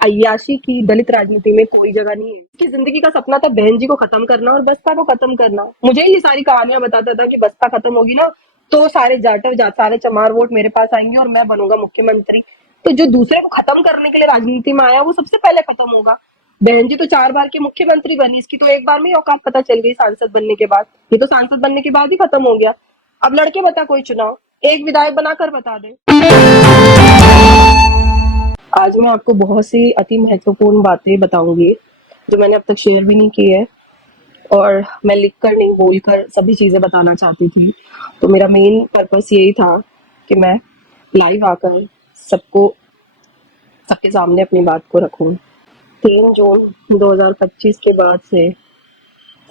अय्याशी की दलित राजनीति में कोई जगह नहीं है। उसकी जिंदगी का सपना था बहन जी को खत्म करना और बसपा को खत्म करना। मुझे ये सारी कहानियां बताता था कि बसपा खत्म होगी ना तो सारे सारे चमार वोट मेरे पास आएंगे और मैं बनूंगा मुख्यमंत्री। तो जो दूसरे को खत्म करने के लिए राजनीति में आया वो सबसे पहले खत्म होगा। बहन जी तो 4 बार की मुख्यमंत्री बनी, इसकी तो एक बार में ही औकात पता चल गई सांसद बनने के बाद। ये तो सांसद बनने के बाद ही खत्म हो गया। अब लड़के बता कोई चुनाव, एक विधायक बनाकर बता दे। आज मैं आपको बहुत सी अति महत्वपूर्ण बातें बताऊंगी जो मैंने अब तक शेयर भी नहीं की है, और मैं लिखकर नहीं बोलकर सभी चीजें बताना चाहती थी। तो मेरा मेन पर्पस यही था कि मैं लाइव आकर सबके सामने अपनी बात को रखूं। 3 जून 2025 के बाद से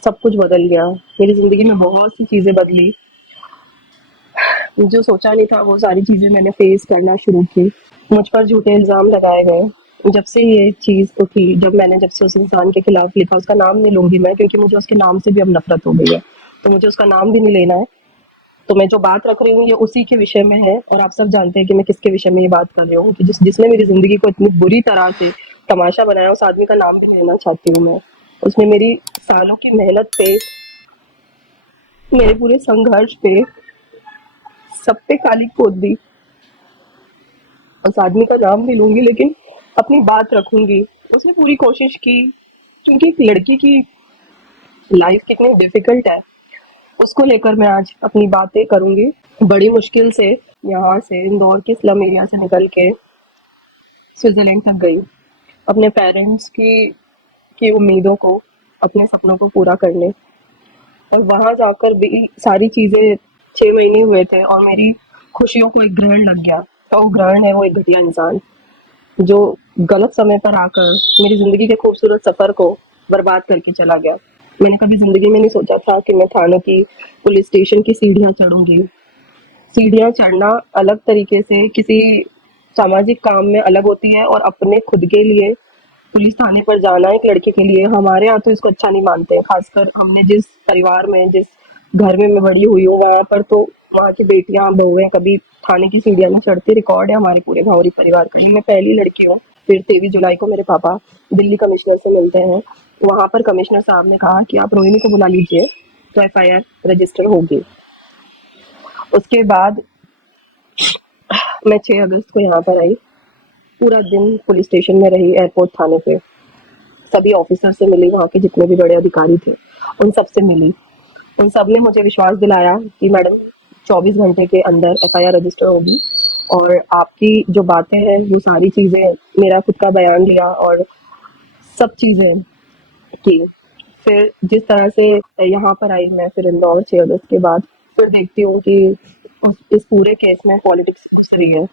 सब कुछ बदल गया। मेरी जिंदगी में बहुत सी चीजें बदली। जो सोचा नहीं था वो सारी चीजें मैंने फेस करना शुरू की। मुझ पर झूठे इल्जाम लगाए गए। जब से ये चीज उठी, जब से उस इंसान के खिलाफ लिखा, उसका नाम नहीं लूंगी मैं क्योंकि मुझे उसके नाम से भी अब नफरत हो गई है, तो मुझे उसका नाम भी नहीं लेना है। तो मैं जो बात रख रही हूँ ये उसी के विषय में है, और आप सब जानते हैं कि मैं किसके विषय में ये बात कर रही हूँ कि जिसने मेरी जिंदगी को इतनी बुरी तरह से तमाशा बनाया, उस आदमी का नाम भी नहीं लेना चाहती हूँ मैं। उसने मेरी सालों की मेहनत पे, मेरे पूरे संघर्ष पे, सब पे काली पोत दी। उस आदमी का नाम भी लूंगी लेकिन अपनी बात रखूंगी। उसने पूरी कोशिश की, क्योंकि एक लड़की की लाइफ कितनी डिफिकल्ट है उसको लेकर मैं आज अपनी बातें करूंगी। बड़ी मुश्किल से यहाँ से इंदौर के स्लम एरिया से निकल के स्विट्जरलैंड तक गई, अपने पेरेंट्स की उम्मीदों को, अपने सपनों को पूरा करने। और वहां जाकर भी सारी चीजें, 6 महीने हुए थे और मेरी खुशियों को एक ग्रहण लग गया। तो वो ग्रहण है वो एक घटिया इंसान जो गलत समय पर आकर मेरी जिंदगी के खूबसूरत सफर को बर्बाद करके चला गया। मैंने कभी जिंदगी में नहीं सोचा था कि मैं थानों की, पुलिस स्टेशन की सीढ़ियां चढ़ूंगी। सीढ़ियां चढ़ना अलग तरीके से किसी सामाजिक काम में अलग होती है, और अपने खुद के लिए पुलिस थाने पर जाना एक लड़के के लिए, हमारे यहाँ तो इसको अच्छा नहीं मानते हैं। खासकर हमने जिस परिवार में, जिस घर में मैं बड़ी हुई हूँ, वहां पर तो वहाँ की बेटियां बहुएं कभी थाने की सीढ़ियां ना चढ़ती। रिकॉर्ड है हमारे पूरे भावरी परिवार का। ये मैं पहली लड़की हूँ। फिर 23 जुलाई को मेरे पापा दिल्ली कमिश्नर से मिलते हैं। वहां पर कमिश्नर साहब ने कहा कि आप रोहिणी को बुला लीजिए तो FIR रजिस्टर होगी। उसके बाद मैं 6 अगस्त को यहाँ पर आई। पूरा दिन पुलिस स्टेशन में रही, एयरपोर्ट थाने पे सभी ऑफिसर से मिली, वहाँ के जितने भी बड़े अधिकारी थे उन सब से मिली। उन सब ने मुझे विश्वास दिलाया कि मैडम 24 घंटे के अंदर FIR रजिस्टर होगी, और आपकी जो बातें हैं वो सारी चीजें, मेरा खुद का बयान लिया और सब चीजें की। फिर जिस तरह से यहाँ पर आई मैं, फिर इंदौर 6 अगस्त के बाद, फिर देखती हूँ कि इस पूरे केस में पॉलिटिक्स घुस रही है।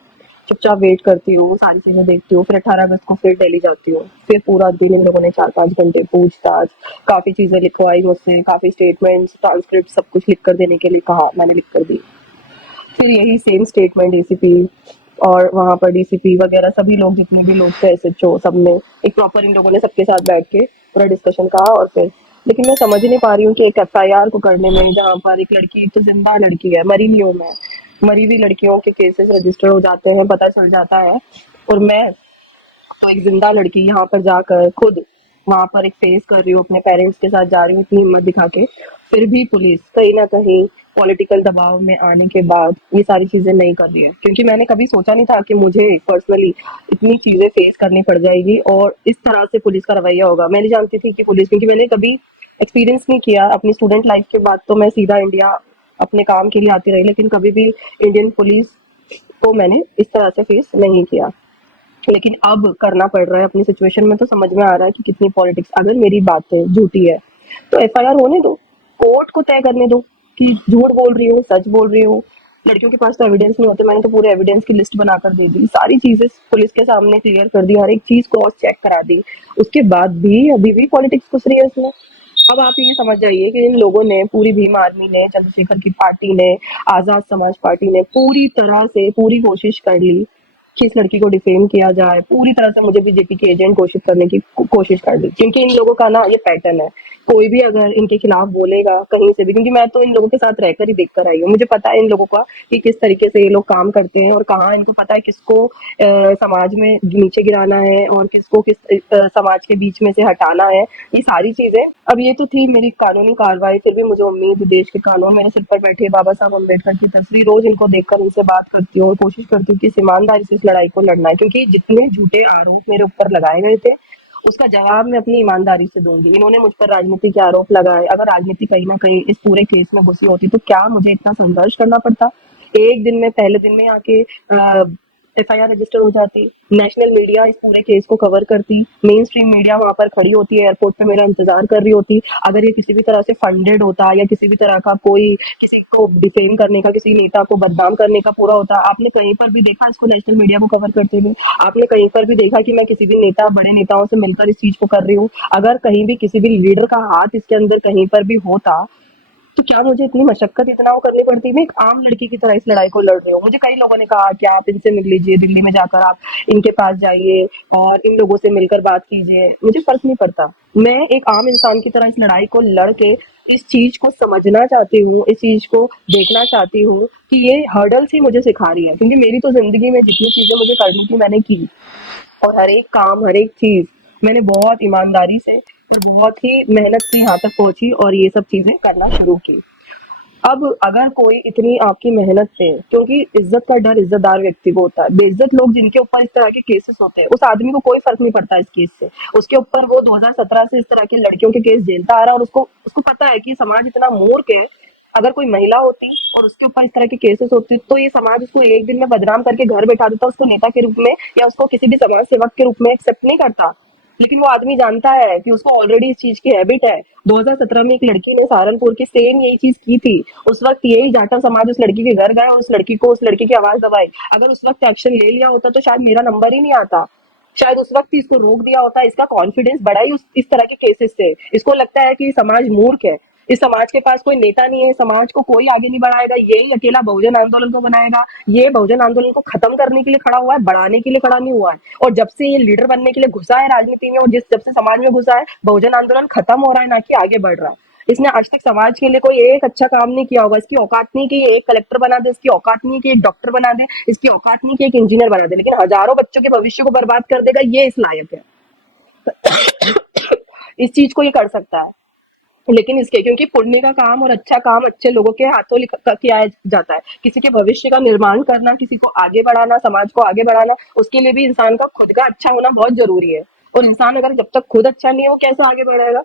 चुपचाप वेट करती हूँ, सारी चीजें देखती हूँ। फिर 18 अगस्त को फिर दिल्ली जाती हूँ। फिर पूरा दिन इन लोगों ने 4-5 घंटे पूछताछ, काफी चीजें लिखवाई मुझसे, काफी स्टेटमेंट्स, ट्रांसक्रिप्ट सब कुछ लिख कर देने के लिए कहा, मैंने लिख कर दी। फिर यही सेम स्टेटमेंट ACP और वहां पर DCP वगैरह सभी लोग, जितने भी लोग थे, SHO, सब में एक प्रॉपर इन लोगों ने सबके साथ बैठ के पूरा डिस्कशन कहा। और फिर लेकिन मैं समझ नहीं पा रही हूँ कि एक FIR को करने में, जहाँ पर एक लड़की, तो जिंदा लड़की है, मरी नहीं हूँ मैं, मरी हुई लड़कियों के केसेस रजिस्टर हो जाते हैं, पता चल जाता है, और मैं तो एक जिंदा लड़की यहाँ पर जाकर खुद वहां पर एक फेस कर रही हूँ, अपने पेरेंट्स के साथ जा रही हूँ इतनी हिम्मत दिखा के। फिर भी पुलिस कहीं ना कहीं पॉलिटिकल दबाव में आने के बाद ये सारी चीजें नहीं कर रही है, क्योंकि मैंने कभी सोचा नहीं था कि मुझे पर्सनली इतनी चीजें फेस करनी पड़ जाएगी और इस तरह से पुलिस का रवैया होगा। मैं नहीं जानती थी कि पुलिस, क्योंकि मैंने कभी एक्सपीरियंस नहीं किया अपनी स्टूडेंट लाइफ के बाद, तो मैं सीधा इंडिया अपने काम के लिए आती रही, लेकिन कभी भी इंडियन पुलिस को मैंने इस तरह से फेस नहीं किया। लेकिन अब करना पड़ रहा है अपनी सिचुएशन में, तो समझ में आ रहा है कि कितनी पॉलिटिक्स। अगर मेरी बातें झूठी है तो FIR होने दो, कोर्ट को तय करने दो कि झूठ बोल रही हूँ, सच बोल रही हूँ। लड़कियों के पास तो एविडेंस नहीं होते, मैंने तो पूरे एविडेंस की लिस्ट बनाकर दे दी, सारी चीजें पुलिस के सामने क्लियर कर दी, हर एक चीज क्रॉस चेक करा दी। उसके बाद भी अभी भी पॉलिटिक्स घुस रही है इसमें। अब आप ये समझ जाइए कि इन लोगों ने, पूरी भीम आर्मी ने, चंद्रशेखर की पार्टी ने, आजाद समाज पार्टी ने पूरी तरह से पूरी कोशिश कर ली कि इस लड़की को डिफेम किया जाए, पूरी तरह से मुझे BJP के एजेंट घोषित करने की कोशिश कर दी, क्योंकि इन लोगों का ना ये पैटर्न है कोई भी अगर इनके खिलाफ बोलेगा कहीं से भी, क्योंकि मैं तो इन लोगों के साथ रहकर ही देख कर आई हूँ, मुझे पता है इन लोगों का कि किस तरीके से ये लोग काम करते हैं और कहाँ इनको पता है किसको समाज में नीचे गिराना है और किसको किस समाज के बीच में से हटाना है, ये सारी चीजें। अब ये तो थी मेरी कानूनी कार्रवाई, फिर भी मुझे उम्मीद है देश के कानून मेरे सिर पर बैठे बाबा साहब अम्बेडकर की तस्वीर रोज इनको देखकर उनसे बात करती हूँ और कोशिश करती हूँ कि इस ईमानदारी से इस लड़ाई को लड़ना है, क्योंकि जितने झूठे आरोप मेरे ऊपर लगाए गए थे उसका जवाब मैं अपनी ईमानदारी से दूंगी। इन्होंने मुझ पर राजनीति के आरोप लगाए, अगर राजनीति कहीं ना कहीं इस पूरे केस में घुसी होती तो क्या मुझे इतना संघर्ष करना पड़ता। एक दिन में, पहले दिन में आके एफआईआर रजिस्टर हो जाती, नेशनल मीडिया इस पूरे केस को कवर करती, मेन स्ट्रीम मीडिया वहां पर खड़ी होती है, एयरपोर्ट पे मेरा इंतजार कर रही होती। अगर ये किसी भी तरह से फंडेड होता या किसी भी तरह का कोई किसी को डिफेम करने का, किसी नेता को बदनाम करने का पूरा होता, आपने कहीं पर भी देखा इसको नेशनल मीडिया को कवर करते हुए? आपने कहीं पर भी देखा कि मैं किसी भी नेता, बड़े नेताओं से मिलकर इस चीज को कर रही हूँ? अगर कहीं भी किसी भी लीडर का हाथ इसके अंदर कहीं पर भी होता तो क्या मुझे इतनी मशक्कत इतना वो करनी पड़ती? मैं एक आम लड़की की तरह इस लड़ाई को लड़ रही हूँ। मुझे कई लोगों ने कहा कि आप इनसे मिल लीजिए, दिल्ली में जाकर आप इनके पास जाइए और इन लोगों से मिलकर बात कीजिए। मुझे फर्क नहीं पड़ता, मैं एक आम इंसान की तरह इस लड़ाई को लड़ के इस चीज को समझना चाहती हूँ, इस चीज को देखना चाहती हूँ कि ये हर्डल्स ही मुझे सिखा रही है, क्योंकि मेरी तो जिंदगी में जितनी चीजें मुझे करनी थी मैंने की, और हर एक काम, हर एक चीज मैंने बहुत ईमानदारी से और बहुत ही मेहनत से यहाँ तक पहुंची और ये सब चीजें करना शुरू की। अब अगर कोई इतनी आपकी मेहनत से, क्योंकि इज्जत का डर इज्जतदार व्यक्ति को होता है, बेइज्जत लोग जिनके ऊपर इस तरह के केसेस होते हैं उस आदमी को कोई फर्क नहीं पड़ता इस केस से। उसके ऊपर वो 2017 से इस तरह की लड़कियों के केस झेलता आ रहा है और उसको उसको पता है कि समाज इतना मूर्ख है। अगर कोई महिला होती और उसके ऊपर इस तरह के केसेस होते तो ये समाज उसको एक दिन में बदनाम करके घर बैठा देता, उसको नेता के रूप में या उसको किसी भी समाज सेवक के रूप में एक्सेप्ट नहीं करता। लेकिन वो आदमी जानता है कि उसको ऑलरेडी इस चीज की हैबिट है। 2017 में एक लड़की ने सहारनपुर की सेम यही चीज की थी। उस वक्त यही जाटा समाज उस लड़की के घर गया और उस लड़की की आवाज दबाई। अगर उस वक्त एक्शन ले लिया होता तो शायद मेरा नंबर ही नहीं आता, शायद उस वक्त ही इसको रोक दिया होता। इसका कॉन्फिडेंस बढ़ा ही इस तरह के केसेस से। इसको लगता है कि समाज मूर्ख है, इस समाज के पास कोई नेता नहीं है, समाज को कोई आगे नहीं बढ़ाएगा, यही अकेला बहुजन आंदोलन को बनाएगा। ये बहुजन आंदोलन को खत्म करने के लिए खड़ा हुआ है, बढ़ाने के लिए खड़ा नहीं हुआ है। और जब से ये लीडर बनने के लिए घुसा है राजनीति में और जब से समाज में घुसा है, बहुजन आंदोलन खत्म हो रहा है, ना कि आगे बढ़ रहा है। इसने आज तक समाज के लिए कोई एक अच्छा काम नहीं किया होगा। इसकी औकात नहीं कि एक कलेक्टर बना दे, इसकी औकात नहीं कि एक डॉक्टर बना दे, इसकी औकात नहीं कि एक इंजीनियर बना दे, लेकिन हजारों बच्चों के भविष्य को बर्बाद कर देगा, ये इस लायक है। इस चीज को ये कर सकता है। लेकिन इसके, क्योंकि पुण्य का काम और अच्छा काम अच्छे लोगों के हाथों किया जाता है। किसी के भविष्य का निर्माण करना, किसी को आगे बढ़ाना, समाज को आगे बढ़ाना, उसके लिए भी इंसान का खुद का अच्छा होना बहुत जरूरी है। और इंसान अगर जब तक खुद अच्छा नहीं हो कैसे आगे बढ़ेगा?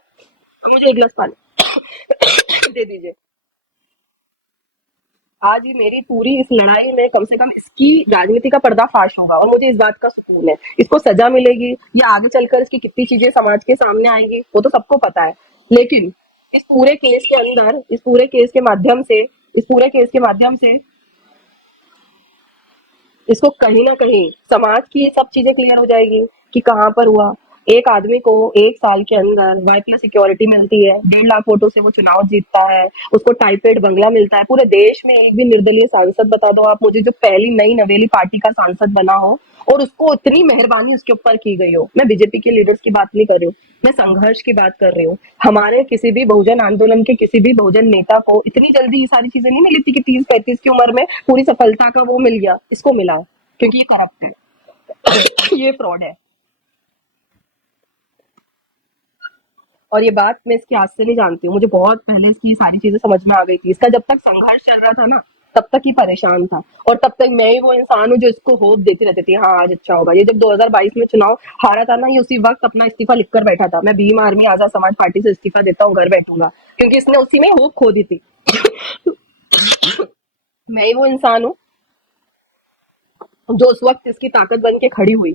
मुझे एक गिलास पानी दे दीजिए। आज ये मेरी पूरी इस लड़ाई में कम से कम इसकी राजनीति का पर्दाफाश होगा और मुझे इस बात का सुकून है। इसको सजा मिलेगी या आगे चलकर इसकी कितनी चीजें समाज के सामने आएंगी वो तो सबको पता है। लेकिन इस पूरे केस के अंदर, इस पूरे केस के माध्यम से, इस पूरे केस के माध्यम से इसको कहीं ना कहीं समाज की ये सब चीजें क्लियर हो जाएगी कि कहाँ पर हुआ। एक आदमी को 1 साल के अंदर वाई प्लस सिक्योरिटी मिलती है, 1.5 लाख वोटों से वो चुनाव जीतता है, उसको टाइपेड बंगला मिलता है। पूरे देश में एक भी निर्दलीय सांसद बता दो आप मुझे जो पहली नई नवेली पार्टी का सांसद बना हो और उसको इतनी मेहरबानी उसके ऊपर की गई हो। मैं बीजेपी के लीडर्स की बात नहीं कर रही हूँ, मैं संघर्ष की बात कर रही हूँ। हमारे किसी भी बहुजन आंदोलन के किसी भी बहुजन नेता को इतनी जल्दी ये सारी चीजें नहीं मिली थी कि 30-35 की उम्र में पूरी सफलता का वो मिल गया। इसको मिला है क्योंकि ये करप्ट है। ये फ्रॉड है। और ये बात मैं इसकी आज से नहीं जानती हूँ, मुझे बहुत पहले इसकी सारी चीजें समझ में आ गई थी। इसका जब तक संघर्ष चल रहा था ना तब तक ही परेशान था, और तब तक मैं ही वो इंसान हूँ जो इसको होप देती रहती थी, हाँ आज अच्छा होगा। ये जब 2022 में चुनाव हारा था ना, ये उसी वक्त अपना इस्तीफा लिखकर बैठा था, मैं भीम आर्मी आजाद समाज पार्टी से इस्तीफा देता हूँ, घर बैठूंगा, क्योंकि इसने उसी में होप खो दी थी। मैं ही वो इंसान हूँ जो उस वक्त इसकी ताकत बन के खड़ी हुई,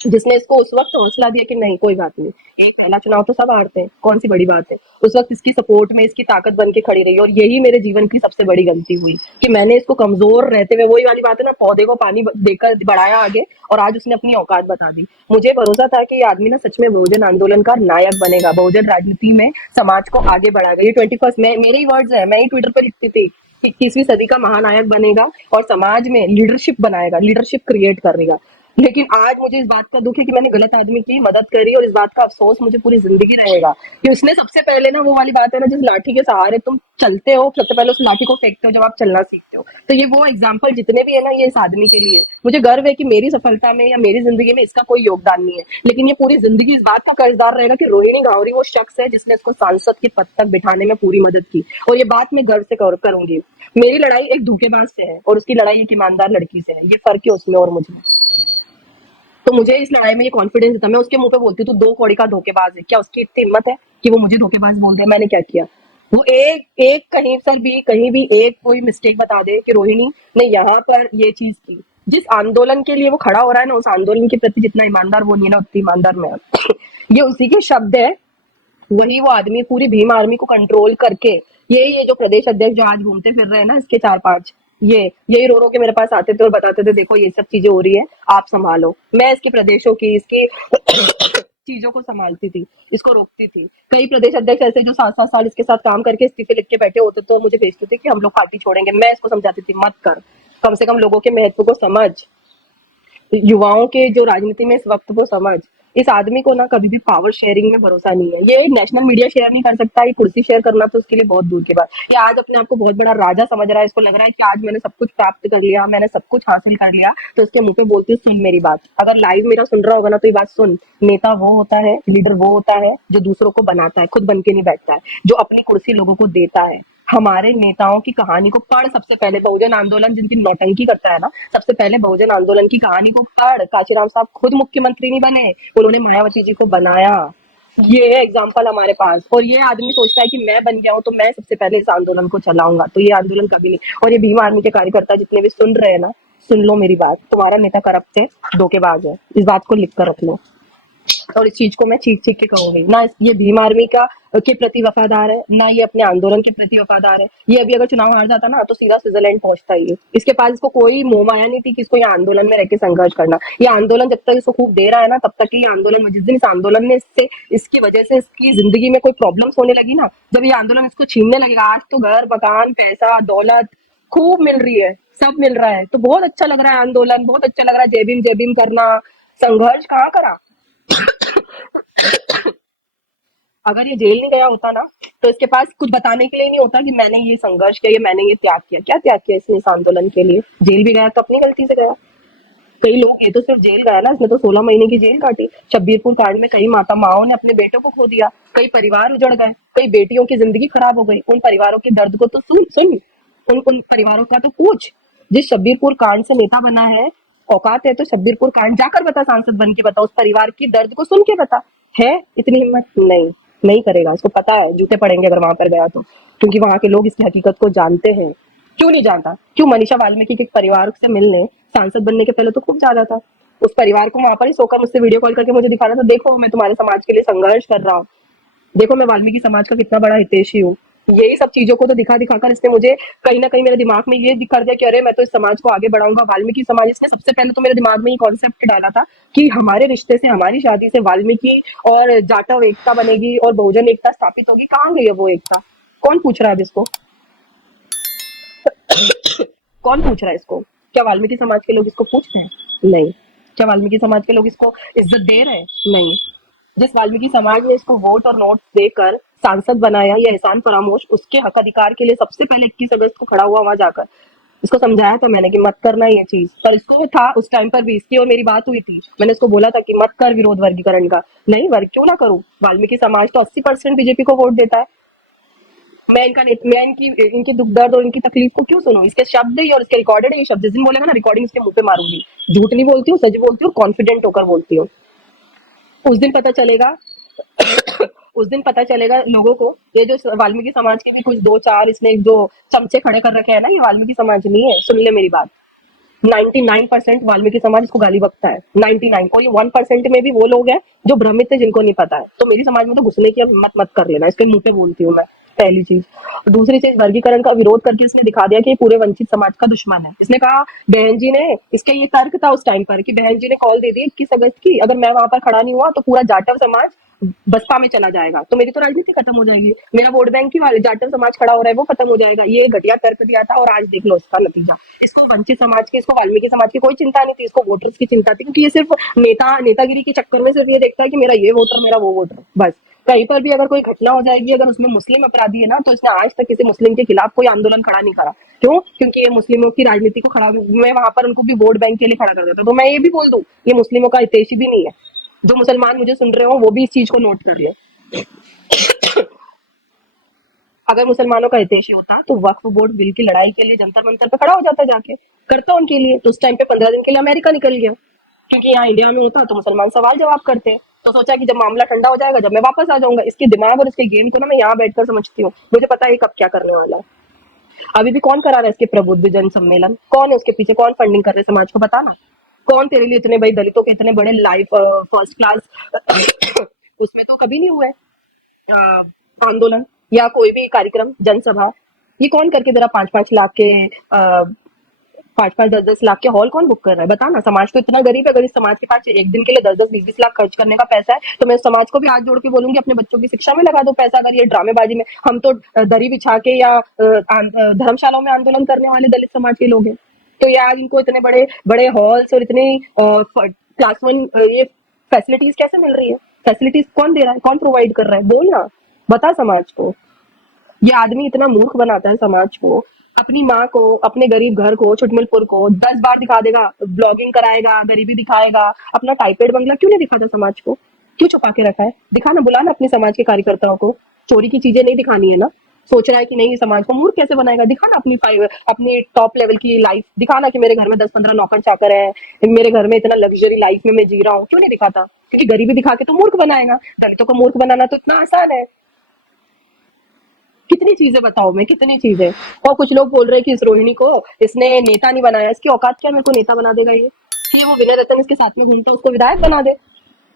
जिसने इसको उस वक्त हौसला दिया कि नहीं कोई बात नहीं, एक पहला चुनाव तो सब हारते हैं, कौन सी बड़ी बात है। उस वक्त इसकी सपोर्ट में इसकी ताकत बन के खड़ी रही, और यही मेरे जीवन की सबसे बड़ी गलती हुई कि मैंने इसको कमजोर रहते हुए, वही वाली बात है ना, पौधे को पानी देकर बढ़ाया आगे, और आज उसने अपनी औकात बता दी। मुझे भरोसा था कि ये आदमी ना सच में बहुजन आंदोलन का नायक बनेगा, बहुजन राजनीति में समाज को आगे बढ़ाएगा। ये 21st में मेरे ही वर्ड्स है, मैं ही ट्विटर पर लिखती थी कि 21वीं सदी का महानायक बनेगा और समाज में लीडरशिप बनाएगा, लीडरशिप क्रिएट करेगा। लेकिन आज मुझे इस बात का दुख है कि मैंने गलत आदमी की मदद करी, और इस बात का अफसोस मुझे पूरी जिंदगी रहेगा कि उसने सबसे पहले ना, वो वाली बात है ना, जिस लाठी के सहारे तुम चलते हो, सबसे पहले उस लाठी को फेंकते हो जब आप चलना सीखते हो। तो ये वो एग्जाम्पल जितने भी है ना, ये इस आदमी के लिए। मुझे गर्व है कि मेरी सफलता में या मेरी जिंदगी में इसका कोई योगदान नहीं है, लेकिन ये पूरी जिंदगी इस बात का कर्जदार रहेगा कि रोहिणी गावरी वो शख्स है जिसने इसको सांसद के पद तक बिठाने में पूरी मदद की। और ये बात मैं गर्व से करूंगी। मेरी लड़ाई एक धोखेबाज से है और उसकी लड़ाई एक ईमानदार लड़की से है, ये फर्क है उसमें और मुझे। तो मुझे इस लड़ाई में ये कॉन्फिडेंस था। मैं उसके मुंह पे बोलती हूँ, तू दो कौड़ी का धोखेबाज है। क्या उसकी इतनी हिम्मत है कि वो मुझे धोखेबाज बोल दे? मैंने क्या किया? वो एक एक कहीं सर भी, कहीं भी एक कोई मिस्टेक बता दे कि रोहिणी ने यहाँ पर ये चीज की। जिस आंदोलन के लिए वो खड़ा हो रहा है ना, उस आंदोलन के प्रति जितना ईमानदार वो नहीं है ना, उतनी ईमानदार मैं हूं। ये उसी के शब्द है। वही वो आदमी पूरी भीम आर्मी को कंट्रोल करके, ये जो प्रदेश अध्यक्ष जो आज घूमते फिर रहे हैं ना, इसके 4-5, ये यही रो रो के मेरे पास आते थे और बताते थे, देखो ये सब चीजें हो रही है, आप संभालो। मैं इसके प्रदेशों की, इसकी चीजों को संभालती थी, इसको रोकती थी। कई प्रदेश अध्यक्ष ऐसे जो 7-7 साल इसके साथ काम करके इस्तीफे लिख के बैठे होते तो मुझे भेजते थे कि हम लोग पार्टी छोड़ेंगे। मैं इसको समझाती थी, मत कर, कम से कम लोगों के महत्व को समझ, युवाओं के जो राजनीति में इस वक्त को समझ। इस आदमी को ना कभी भी पावर शेयरिंग में भरोसा नहीं है। ये नेशनल मीडिया शेयर नहीं कर सकता, ये कुर्सी शेयर करना तो उसके लिए बहुत दूर की बात। ये आज अपने आप को बहुत बड़ा राजा समझ रहा है, इसको लग रहा है कि आज मैंने सब कुछ प्राप्त कर लिया, मैंने सब कुछ हासिल कर लिया। तो इसके मुंह पे बोलती हूँ, सुन मेरी बात। अगर लाइव मेरा सुन रहा होगा ना, तो ये बात सुन। नेता वो होता है, लीडर वो होता है जो दूसरों को बनाता है, खुद बन के नहीं बैठता है, जो अपनी कुर्सी लोगों को देता है। हमारे नेताओं की कहानी को पढ़, सबसे पहले बहुजन आंदोलन जिनकी नौटंकी करता है ना, सबसे पहले बहुजन आंदोलन की कहानी को पढ़। काशीराम साहब खुद मुख्यमंत्री नहीं बने, उन्होंने मायावती जी को बनाया। ये है एग्जाम्पल हमारे पास। और ये आदमी सोचता है कि मैं बन गया हूं तो मैं सबसे पहले इस आंदोलन को चलाऊंगा, तो ये आंदोलन कभी नहीं। और ये भीम आर्मी के कार्यकर्ता जितने भी सुन रहे हैं ना, सुन लो मेरी बात, तुम्हारा नेता करप्ट है, धोखेबाज है, इस बात को लिख कर रख लो। और इस चीज को मैं चीख चीख के कहूंगी ना, ये भीम आर्मी का के प्रति वफादार है, ना ये अपने आंदोलन के प्रति वफादार है। ये अभी अगर चुनाव हार जाता ना, तो सीधा स्विट्जरलैंड पहुंचता ही है। इसके पास, इसको कोई मोह माया नहीं थी कि इसको ये आंदोलन में रह के संघर्ष करना। ये आंदोलन जब तक इसको खूब दे रहा है ना, तब तक ये आंदोलन, जिस दिन इस आंदोलन में इससे, इसकी वजह से इसकी जिंदगी में कोई प्रॉब्लम्स होने लगी ना, जब ये आंदोलन इसको छीनने लगेगा, आज तो घर मकान पैसा दौलत खूब मिल रही है, सब मिल रहा है, तो बहुत अच्छा लग रहा है आंदोलन, बहुत अच्छा लग रहा है जय भीम करना। संघर्ष कहाँ करा? अगर ये जेल नहीं गया होता ना, तो इसके पास कुछ बताने के लिए नहीं होता कि मैंने ये संघर्ष किया, ये मैंने ये त्याग किया। क्या त्याग किया इसने इस आंदोलन के लिए? जेल भी गया तो अपनी गलती से गया। कई लोग, ये तो सिर्फ जेल गया ना, इसने तो 16 महीने की जेल काटी। शब्बीरपुर कांड में कई माता माओ ने अपने बेटों को खो दिया, कई परिवार उजड़ गए, कई बेटियों की जिंदगी खराब हो गई। उन परिवारों के दर्द को तो सुन, उन उन परिवारों का तो पूछ। जिस शब्बीरपुर कांड से नेता बना है, औकात है तो शब्बीरपुर कांड जाकर बता, सांसद बन के बता, उस परिवार की दर्द को सुन के बता। है इतनी हिम्मत? नहीं, नहीं करेगा। इसको पता है जूते पड़ेंगे अगर वहां पर गया तो, क्योंकि वहां के लोग इसकी हकीकत को जानते हैं। क्यों नहीं जानता? क्यों? मनीषा वाल्मीकि के परिवार से मिलने सांसद बनने के पहले तो खूब ज्यादा था। उस परिवार को वहां पर ही सोकर मुझसे वीडियो कॉल करके मुझे दिखा रहा था, देखो मैं तुम्हारे समाज के लिए संघर्ष कर रहा हूँ, देखो मैं वाल्मीकि समाज का कितना बड़ा हितैषी हूँ। यही सब चीजों को तो दिखा दिखाकर इसने मुझे कहीं ना कहीं मेरे दिमाग में ये कर दिया कि अरे मैं तो इस समाज को आगे बढ़ाऊंगा। वाल्मीकि समाज, इसने सबसे पहले तो मेरे दिमाग में ये कॉन्सेप्ट डाला था कि हमारे रिश्ते से, हमारी शादी से वाल्मीकि और जाटव एकता बनेगी और बहुजन एकता स्थापित होगी। कहाँ गई है वो एकता? कौन पूछ रहा है अब इसको? कौन पूछ रहा है इसको? क्या वाल्मीकि समाज के लोग इसको पूछ रहे हैं? नहीं। क्या वाल्मीकि समाज के लोग इसको इज्जत दे रहे हैं? नहीं। जिस वाल्मीकि समाज ने इसको वोट और नोट देकर सांसद बनाया, ये एहसान फरामोश उसके हक अधिकार के लिए सबसे पहले 21 अगस्त को खड़ा हुआ वहां जाकर। इसको समझाया था मैंने कि मत करना ये चीज, पर इसको था उस टाइम पर भी, इसकी और मेरी बात हुई थी, मैंने इसको बोला था कि मत कर विरोध वर्गीकरण का। नहीं, वर्ग क्यों ना करूं? वाल्मीकि समाज तो 80% बीजेपी को वोट देता है। मैं इनकी इनकी दुख दर्द और इनकी तकलीफ को क्यों सुनूं? इसके शब्द ही और इसके रिकॉर्डेड ये शब्द जिस दिन बोलेगा ना, रिकॉर्डिंग इसके मुंह पे मारूंगी। झूठ नहीं बोलती हूँ, सच बोलती हूँ, कॉन्फिडेंट होकर बोलती हूँ। उस दिन पता चलेगा उस दिन पता चलेगा लोगों को, ये जो वाल्मीकि समाज के भी कुछ 2-4 इसने जो चमचे खड़े कर रखे हैं ना, ये वाल्मीकि समाज नहीं है। सुन ले मेरी बात, 99% वाल्मीकि समाज इसको गाली बकता है, 99। और ये 1% में भी वो लोग हैं जो भ्रमित है, जिनको नहीं पता है। तो मेरी समाज में तो घुसने की अब मत कर लेना, इसके मुंह पे बोलती हूँ मैं। पहली चीज। दूसरी चीज, वर्गीकरण का विरोध करके इसने दिखा दिया कि ये पूरे वंचित समाज का दुश्मन है। इसने कहा, बहन जी ने, इसका ये तर्क था उस टाइम पर कि बहन जी ने कॉल दे दी 21 अगस्त की, अगर मैं वहां पर खड़ा नहीं हुआ तो पूरा जाटव समाज बसपा में चला जाएगा तो मेरी तो राजनीति खत्म हो जाएगी, मेरा वोट बैंक ही वाले जाटव समाज खड़ा हो रहा है वो खत्म हो जाएगा। ये घटिया तर्क दिया था और आज देख लो इसका नतीजा। इसको वंचित समाज की, इसको वाल्मीकि समाज की कोई चिंता नहीं थी, इसको वोटर्स की चिंता थी, क्योंकि ये सिर्फ नेतागिरी के चक्कर में सिर्फ ये देखता है कि मेरा ये वोटर, मेरा वो वोटर, बस। कहीं पर भी अगर कोई घटना हो जाएगी, अगर उसमें मुस्लिम अपराधी है ना, तो इसने आज तक किसी मुस्लिम के खिलाफ कोई आंदोलन खड़ा नहीं करा। क्यों? क्योंकि ये मुस्लिमों की राजनीति को खड़ा, मैं वहां पर उनको भी वोट बैंक के लिए खड़ा कर देता। तो मैं ये भी बोल दूं, ये मुस्लिमों का हितैषी भी नहीं है। जो मुसलमान मुझे सुन रहे हो वो भी इस चीज को नोट कर ले। अगर मुसलमानों का हितैषी होता तो वक्फ बोर्ड बिल की लड़ाई के लिए जंतर मंतर पे खड़ा हो जाता, जाके करता उनके लिए। तो उस टाइम पे 15 दिन के लिए अमेरिका निकल गया, क्योंकि यहाँ इंडिया में होता तो मुसलमान सवाल जवाब करते। तो सोचा कि जब मामला ठंडा हो जाएगा, जब मैं वापस आ जाऊंगा, इसके दिमाग और इसके गेम को ना मैं यहाँ बैठकर समझती हूँ। मुझे पता है ये कब क्या करने वाला है। अभी भी कौन करा रहा है इसके प्रबुद्ध जन सम्मेलन, कौन है उसके पीछे, कौन फंडिंग कर रहे हैं समाज को, बताना। कौन तेरे लिए इतने भाई दलितों के इतने बड़े लाइफ फर्स्ट क्लास उसमें तो कभी नहीं हुआ है अ, आंदोलन या कोई भी कार्यक्रम, जनसभा। ये कौन करके जरा 5-5 लाख के 5-5, 10-10 लाख के हॉल कौन बुक कर रहा है, बता ना। समाज तो इतना गरीब है, अगर इस समाज के पास एक दिन के लिए 10-10, 20-20 लाख खर्च करने का पैसा है, तो मैं समाज को भी हाथ जोड़ के बोलूंगी अपने बच्चों की शिक्षा में लगा दो पैसा। अगर ये ड्रामेबाजी में, हम तो दरी बिछा के या धर्मशालाओं में आंदोलन करने वाले दलित समाज के लोग हैं। तो यार इनको इतने बड़े बड़े हॉल्स और इतनी क्लास 1 ये फैसिलिटीज कैसे मिल रही है? फैसिलिटीज कौन दे रहा है, कौन प्रोवाइड कर रहा है, बोल ना, बता समाज को। ये आदमी इतना मूर्ख बनाता है समाज को। अपनी माँ को, अपने गरीब घर को, छुटमुलपुर को 10 बार दिखा देगा, ब्लॉगिंग कराएगा, गरीबी दिखाएगा। अपना टाइपेड बंगला क्यों नहीं दिखाता समाज को? क्यों छुपा के रखा है? दिखाना, बुलाना अपने समाज के कार्यकर्ताओं को। चोरी की चीजें नहीं दिखानी है ना। सोच रहा है कि नहीं ये समाज को मूर्ख कैसे बनाएगा, दिखाना अपनी टॉप लेवल की लाइफ दिखाना, कि मेरे घर में 10-15 नौकर चाकर है, मेरे घर में इतना लग्जरी लाइफ में मैं जी रहा हूँ। क्यों नहीं दिखाता? क्योंकि गरीबी दिखा के तो मूर्ख बनाएगा। दलितों को मूर्ख बनाना तो इतना आसान है। कितनी चीजें बताओ, मैं कितनी चीजें। और कुछ लोग बोल रहे हैं कि इस रोहिणी को इसने नेता नहीं बनाया, इसकी औकात क्या मेरे को नेता बना देगा ये, कि वो विनय रतन इसके साथ में घूमता उसको विधायक बना दे।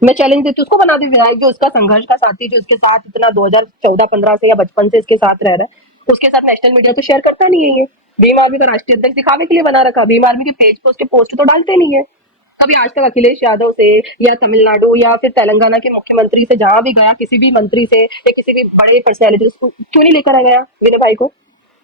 मैं चैलेंज देती हूँ उसको, बना दे विधायक। जो उसका संघर्ष का साथी, जो इसके साथ इतना 2014-15 से या बचपन से इसके साथ रह रहा है, उसके साथ नेशनल मीडिया तो शेयर करता नहीं है ये। भीम आर्मी का राष्ट्रीय अध्यक्ष दिखावे के लिए बना रखा। भीम आर्मी के पेज पे उसके पोस्ट तो डालते नहीं है। कभी आज तक अखिलेश यादव से या तमिलनाडु या फिर तेलंगाना के मुख्यमंत्री से जहां भी गया, किसी भी मंत्री से या किसी भी बड़े पर्सनैलिटी से क्यों नहीं लेकर आ गया विनय भाई को?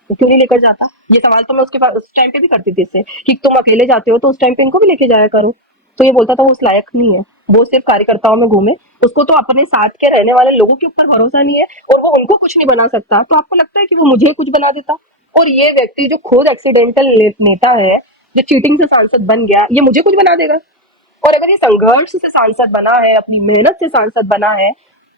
क्यों नहीं लेकर जाता? ये सवाल तो मैं उसके पास उस टाइम पे भी करती थी इससे, कि तुम अकेले जाते हो तो उस टाइम पे इनको भी लेके जाया करो। तो ये बोलता था वो उस लायक नहीं है, वो सिर्फ कार्यकर्ताओं में घूमे। उसको तो अपने साथ के रहने वाले लोगों के ऊपर भरोसा नहीं है, और वो उनको कुछ नहीं बना सकता। तो आपको लगता है कि वो मुझे कुछ बना देता? और ये व्यक्ति जो खुद एक्सीडेंटल नेता है, जो चीटिंग से सांसद बन गया, ये मुझे कुछ बना देगा? और अगर ये संघर्ष से सांसद बना है, अपनी मेहनत से सांसद बना है,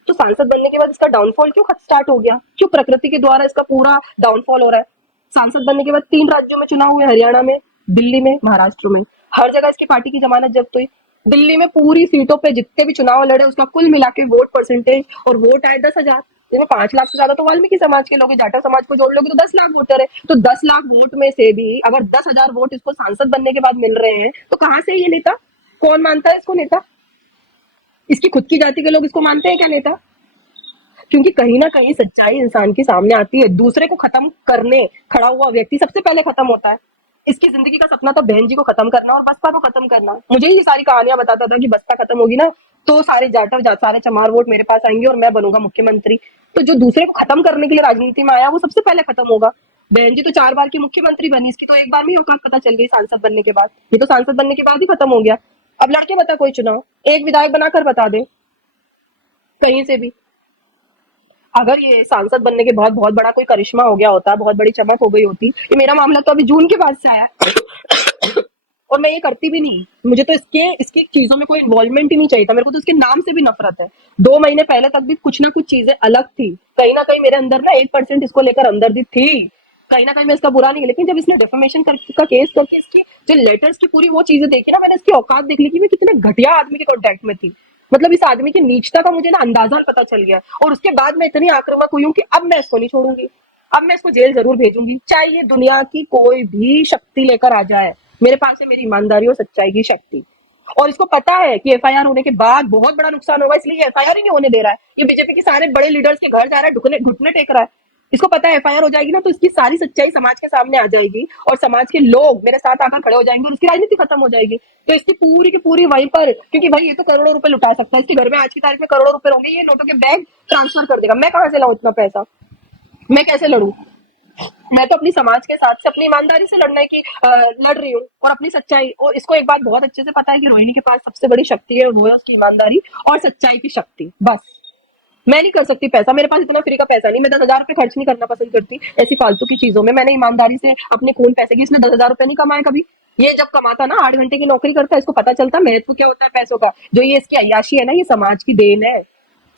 तो सांसद बनने के बाद इसका डाउनफॉल क्यों स्टार्ट हो गया? क्यों प्रकृति के द्वारा इसका पूरा डाउनफॉल हो रहा है? सांसद बनने के बाद 3 राज्यों में चुनाव हुए, हरियाणा में, दिल्ली में, महाराष्ट्र में। हर जगह इसकी पार्टी की जमानत जब्त हुई। दिल्ली में पूरी सीटों पे जितने भी चुनाव लड़े, उसका कुल मिला के वोट परसेंटेज और वोट आए 10,000। इसमें 5 लाख से ज्यादा तो वाल्मीकि समाज के लोग हैं। जाटा समाज को जोड़ लोगे तो 10 लाख वोटर है। तो 10 लाख वोट में से भी अगर 10,000 वोट इसको सांसद बनने के बाद मिल रहे हैं, तो कहाँ से ये नेता? कौन मानता है इसको नेता? इसकी खुद की जाति के लोग इसको मानते हैं क्या नेता? क्योंकि कहीं ना कहीं सच्चाई इंसान की सामने आती है। दूसरे को खत्म करने खड़ा हुआ व्यक्ति सबसे पहले खत्म होता है। इसकी जिंदगी का सपना था बहन जी को खत्म करना और बसपा को खत्म करना। मुझे ये सारी कहानियां बताता था कि बसपा खत्म होगी ना, तो सारे सारे चमार वोट मेरे पास आएंगे और मैं बनूंगा मुख्यमंत्री। तो जो दूसरे को खत्म करने के लिए राजनीति में आया, वो सबसे पहले खत्म होगा। बहन जी तो 4 बार की मुख्यमंत्री बनी, इसकी तो एक बार में ही औकात पता चल गई सांसद बनने के बाद। ये तो सांसद बनने के बाद ही खत्म हो गया। अब लड़के बता कोई चुनाव, एक विधायक बनाकर बता दे कहीं से भी। अगर ये सांसद बनने के बाद बहुत बड़ा कोई करिश्मा हो गया होता, बहुत बड़ी चमक हो गई होती। ये मेरा मामला तो अभी जून के बाद से आया और मैं ये करती भी नहीं। मुझे तो इसके इसकी चीजों में कोई इन्वॉल्वमेंट ही नहीं चाहिए था। मेरे को तो इसके नाम से भी नफरत है। 2 महीने पहले तक भी कुछ ना कुछ चीजें अलग थी। कहीं ना कहीं मेरे अंदर ना 1% इसको लेकर हमदर्दी थी। कहीं ना कहीं मैं इसका बुरा नहीं, लेकिन जब इसने डिफेमेशन का केस करके इसकी जो लेटर्स की पूरी वो चीजें देखी ना, मैंने इसकी औकात देख ली कि मैं कितने घटिया आदमी के कॉन्टेक्ट में थी। मतलब इस आदमी की नीचता का मुझे ना अंदाजा पता चल गया। और उसके बाद मैं इतनी आक्रामक हुई हूँ कि अब मैं इसको नहीं छोड़ूंगी। अब मैं इसको जेल जरूर भेजूंगी, चाहे ये दुनिया की कोई भी शक्ति लेकर आ जाए। मेरे पास है मेरी ईमानदारी और सच्चाई की शक्ति। और इसको पता है कि एफआईआर होने के बाद बहुत बड़ा नुकसान होगा, इसलिए एफआईआर ही नहीं होने दे रहा है। ये बीजेपी के सारे बड़े लीडर्स के घर जा रहा है, घुटने टेक रहा है। इसको पता है एफआईआर हो जाएगी ना तो इसकी सारी सच्चाई समाज के सामने आ जाएगी और समाज के लोग मेरे साथ आकर खड़े हो जाएंगे और उसकी राजनीति खत्म हो जाएगी। तो इसकी पूरी की पूरी वहीं पर, क्योंकि भाई ये तो करोड़ों रुपए लुटा सकता है, इसके घर में आज की तारीख में करोड़ों रुपए होंगे, ये नोटों के बैग ट्रांसफर कर देगा। मैं कहाँ से लाऊं इतना पैसा? मैं कैसे लड़ूं? मैं तो अपनी समाज के साथ से अपनी ईमानदारी से लड़ने की लड़ रही हूँ और अपनी सच्चाई। और इसको एक बात बहुत अच्छे से पता है कि रोहिणी के पास सबसे बड़ी शक्ति है, वो है उसकी ईमानदारी और सच्चाई की शक्ति। बस मैं नहीं कर सकती पैसा, मेरे पास इतना फ्री का पैसा नहीं, मैं 10,000 रुपए खर्च नहीं करना पसंद करती ऐसी फालतू की चीजों में। मैंने ईमानदारी से अपने खून पैसे की, इसने 10,000 रुपए नहीं कमाए कभी। ये जब कमाता ना 8 घंटे की नौकरी करता है, इसको पता चलता महत्व क्या होता है पैसों का। जो ये इसकी अय्याशी है ना, ये समाज की देन है।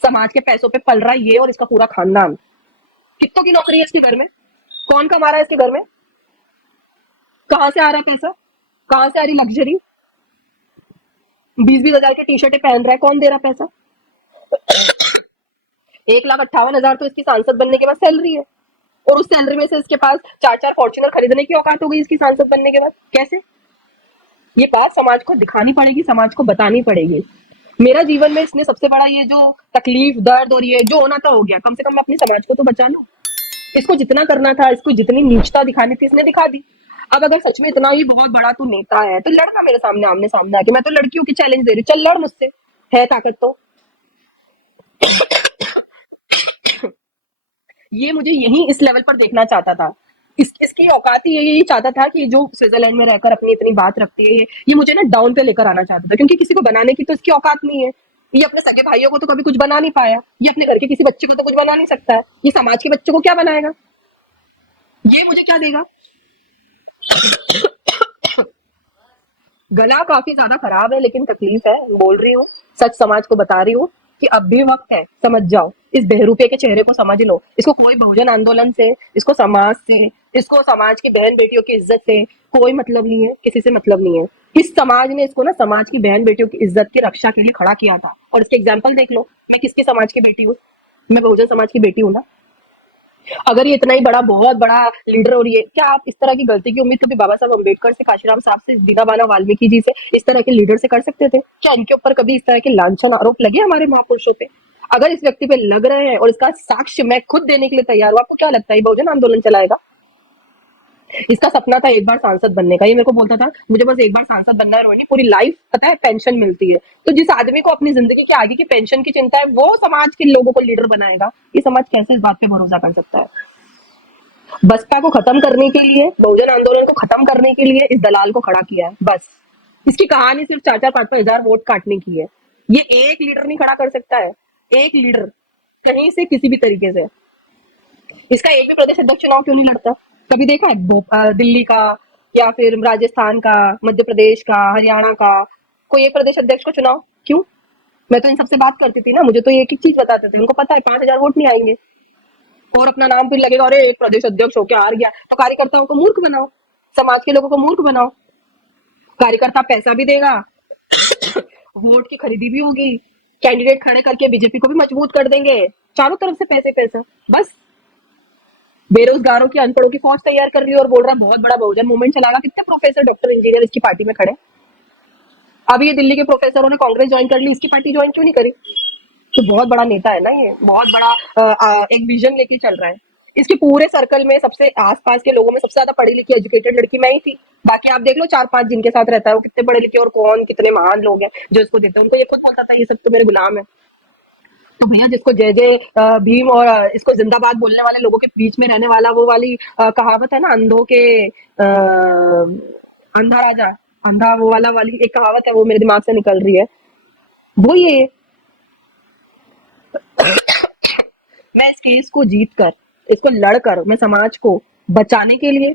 समाज के पैसों पे पल रहा है ये और इसका पूरा खानदान। कितनों की नौकरी है इसके घर में? कौन कमा रहा है इसके घर में? कहाँ से आ रहा है पैसा? कहाँ से आ रही लग्जरी? 20-20 हजार की टी शर्टें पहन रहा है, कौन दे रहा पैसा? 1,58,000 तो इसकी सांसद बनने के बाद सैलरी है और उस सैलरी में से इसके पास 4-4 फॉर्च्यूनर खरीदने की औकात हो गई इसकी सांसद बनने के बाद। कैसे? ये बात समाज को दिखानी पड़ेगी, समाज को बतानी पड़ेगी। मेरा जीवन में इसने सबसे बड़ा ये जो तकलीफ, दर्द और ये जो होना था हो गया, कम से कम मैं अपने समाज को तो बचा लूं। इसको जितना करना था, इसको जितनी नीचता दिखानी थी, इसने दिखा दी। अब अगर सच में इतना ही बहुत बड़ा तू नेता है तो लड़का मेरे सामने आमने सामने आके। मैं तो लड़कियों की चैलेंज दे रही हूँ, चल लड़ मुझसे, है ताकत तो। ये मुझे यही इस लेवल पर देखना चाहता था। इसकी औकात ही यही चाहता था कि जो स्विट्जरलैंड में रहकर अपनी इतनी बात रखती है, ये मुझे ना डाउन पे लेकर आना चाहता था, क्योंकि किसी को बनाने की तो इसकी औकात नहीं है। ये अपने सगे भाइयों को तो कभी कुछ बना नहीं पाया, ये अपने घर के किसी बच्चे को तो कुछ बना नहीं सकता है, ये समाज के बच्चों को क्या बनाएगा? ये मुझे क्या देगा? गला काफी ज्यादा खराब है, लेकिन तकलीफ है, बोल रही हूँ, सच समाज को बता रही हूँ कि अब भी वक्त है, समझ जाओ। इस बहरूपे के चेहरे को समझ लो। इसको कोई बहुजन आंदोलन से, इसको समाज से, इसको समाज की बहन बेटियों की इज्जत से कोई मतलब नहीं है, किसी से मतलब नहीं है। इस समाज ने इसको ना समाज की बहन बेटियों की इज्जत की रक्षा के लिए खड़ा किया था, और इसके एग्जाम्पल देख लो। मैं किसके समाज की बेटी हूँ? मैं बहुजन समाज की बेटी हूँ ना। अगर ये इतना ही बड़ा, बहुत बड़ा लीडर, और ये क्या आप इस तरह की गलती की उम्मीद कभी बाबा साहब अम्बेडकर से, काशीराम साहब से, दीनाबाला वाल्मीकि जी से, इस तरह के लीडर से कर सकते थे? क्या इनके ऊपर कभी इस तरह के लांछन आरोप लगे हमारे महापुरुषों पे? अगर इस व्यक्ति पे लग रहे हैं और इसका साक्ष्य मैं खुद देने के लिए तैयार हूँ, आपको क्या लगता है बहुजन आंदोलन चलाएगा? इसका सपना था एक बार सांसद बनने का। ये मेरे को बोलता था मुझे बस एक बार सांसद बनना है रोहिणी, पूरी लाइफ पता है पेंशन मिलती है। तो जिस आदमी को अपनी जिंदगी के आगे की पेंशन की चिंता है, वो समाज के लोगों को लीडर बनाएगा? ये समाज कैसे इस बात पे भरोसा कर सकता है? बसपा को खत्म करने के लिए, बहुजन आंदोलन को खत्म करने के लिए इस दलाल को खड़ा किया है, बस। इसकी कहानी सिर्फ 4-4, 5-5 हजार वोट काटने की है। ये एक लीडर नहीं खड़ा कर सकता है, एक लीडर कहीं से किसी भी तरीके से। इसका एक भी प्रदेश अध्यक्ष चुनाव क्यों नहीं लड़ता? कभी देखा है दिल्ली का या फिर राजस्थान का, मध्य प्रदेश का, हरियाणा का कोई एक प्रदेश अध्यक्ष को चुनाव? क्यों? मैं तो इन सबसे बात करती थी ना, मुझे तो एक एक चीज बताते थे, उनको पता है 5,000 वोट नहीं आएंगे और अपना नाम फिर लगेगा, अरे एक प्रदेश अध्यक्ष होकर हार गया। तो कार्यकर्ताओं को मूर्ख बनाओ, समाज के लोगों को मूर्ख बनाओ। कार्यकर्ता पैसा भी देगा, वोट की खरीदी भी होगी, कैंडिडेट खड़े करके बीजेपी को भी मजबूत कर देंगे, चारों तरफ से पैसे पैसा, बस। बेरोजगारों की, अनपढ़ों की फौज तैयार कर ली और बोल रहा बहुत बड़ा बहुजन मूवमेंट चलाएगा। कितने प्रोफेसर, डॉक्टर, इंजीनियर इसकी पार्टी में खड़े? अब ये दिल्ली के प्रोफेसरों ने कांग्रेस ज्वाइन कर ली, इसकी पार्टी ज्वाइन क्यों नहीं करी? तो बहुत बड़ा नेता है ना ये, बहुत बड़ा एक विजन लेके चल रहा है। इसके पूरे सर्कल में सबसे आसपास के लोगों में सबसे ज्यादा पढ़ी लिखी एजुकेटेड लड़की मैं ही थी। बाकी आप देख लो 4-5 जिनके साथ रहता है वो कितने पढ़े लिखे और कौन कितने महान लोग हैं जो इसको देते हैं। उनको ये खुद बोलता था ये सब तो मेरे गुलाम है। तो भैया जिसको जय जय भीम और इसको जिंदाबाद बोलने वाले लोगों के बीच में रहने वाला, वो वाली कहावत है ना, अंधों के अंधा राजा, अंधा, वो वाली एक कहावत है, वो मेरे दिमाग से निकल रही है। वो ये मैं इस केस को जीत कर, इसको लड़कर, मैं समाज को बचाने के लिए,